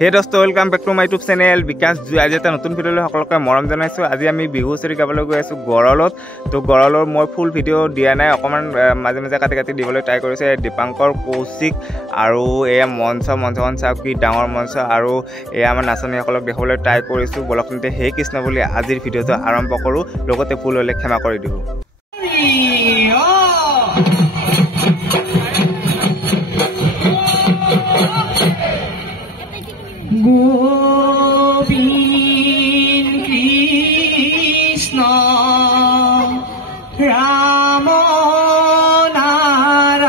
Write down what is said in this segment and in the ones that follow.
হে দোস্ত welcome back to my YouTube channel Bikash Jui. আজি এটা নতুন ভিডিঅ'লৈ সকলোকে মৰম জনাইছোঁ। আজি আমি বিহু হুঁচৰি গাবলৈ গৈ আছোঁ গড়লত। তো গড়লৰ মই ফুল ভিডিঅ' দিয়া নাই, অকণমান মাজে মাজে কাটি দিবলৈ ট্ৰাই কৰিছে। দীপাংকৰ, কৌশিক আৰু এয়া মঞ্চখন চাওক কি ডাঙৰ মঞ্চ, আৰু এয়া আমাৰ নাচনীসকলক দেখাবলৈ ট্ৰাই কৰিছোঁ। বলক তেন্তে হে কৃষ্ণ বুলি আজিৰ ভিডিঅ'টো আৰম্ভ কৰোঁ। লগতে ভুল হ'লে ক্ষমা কৰি দিব। গোবিন্দ কৃষ্ণ রাম নারায়ণ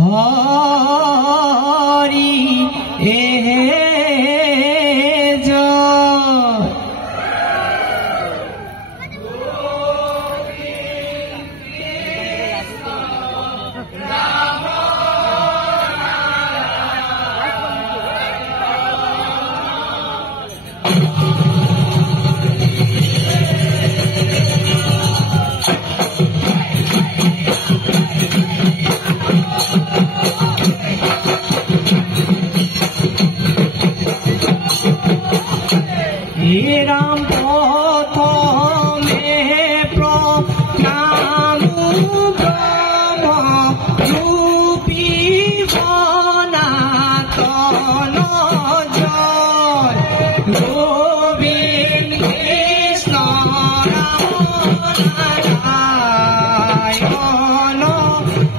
হরি রাম প্রথমে প্রণাম ব্রহ্ম রূপী সনাতন জয় গোবিন্দ কৃষ্ণ রাম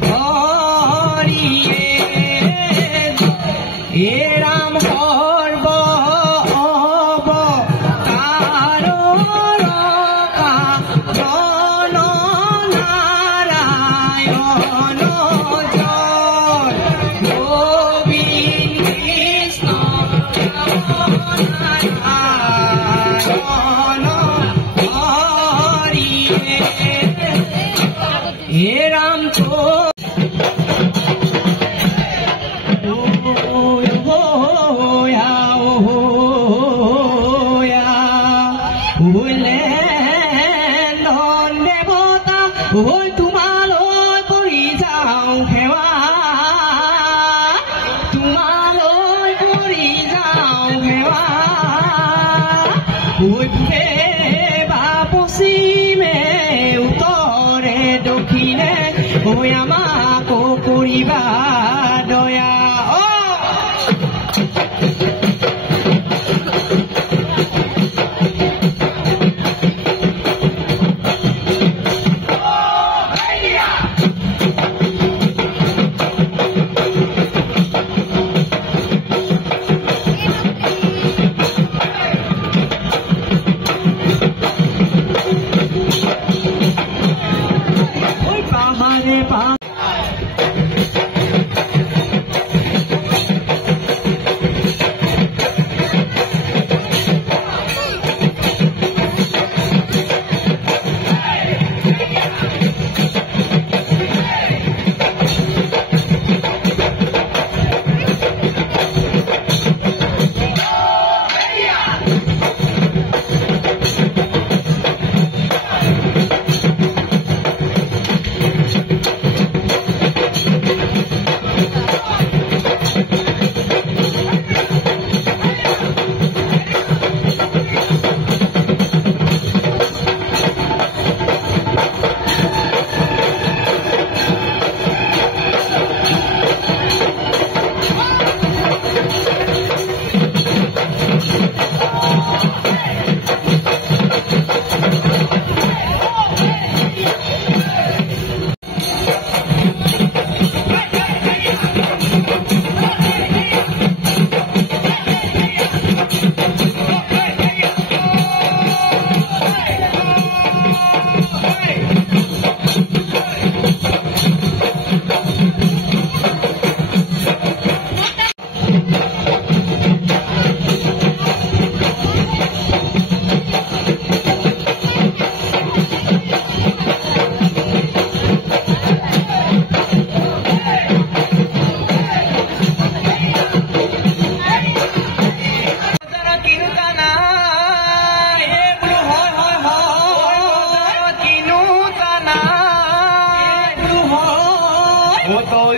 হরি হে রাম সর্ব हे राम को দেৱতা তোমালৈ কৰি যাওঁ সেৱা, তোমালৈ কৰি যাওঁ সেৱা। পূবে বা পশ্চিমে উত্তৰে দক্ষিণে আমাকো কৰিবা দয়া। পাহাড়ে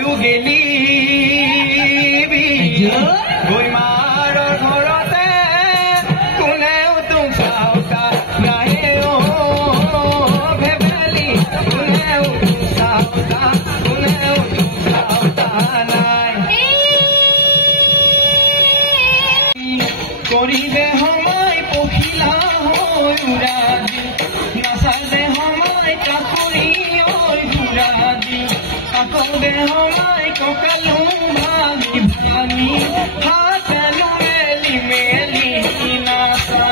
তয়ো গেলি গৈ মাৰৰ ঘৰতে কোনেও তোক চাওঁতা নাই ভেবেলি কোনেও তোক চাওঁতা নাই কৰিলে সময় পখিলা হৈ উৰা দি নাচালে সময় কাকুৰি হৈ ঘূৰা দি আকৌ দে সময় কঁকালো ভাঙি ভাঙি হাতেলো মেলি মেলি নাচা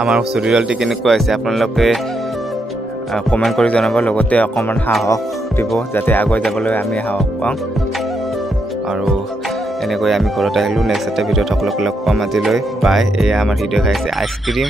আমাৰ হুঁচৰিডালটি কেনেকুৱা হৈছে আপোনালোকে কমেণ্ট কৰি জনাব লগতে অকণমান সাহস দিব যাতে আগুৱাই যাবলৈ আমি সাহস পাওঁ আৰু এনেকৈ আমি ঘৰত আহিলোঁ নেক্সট এটা ভিডিঅ'ত সকলোকে লগ পাম আজিলৈ বাই এয়া আমাৰ ভিডিঅ' খাইছে আইচক্ৰীম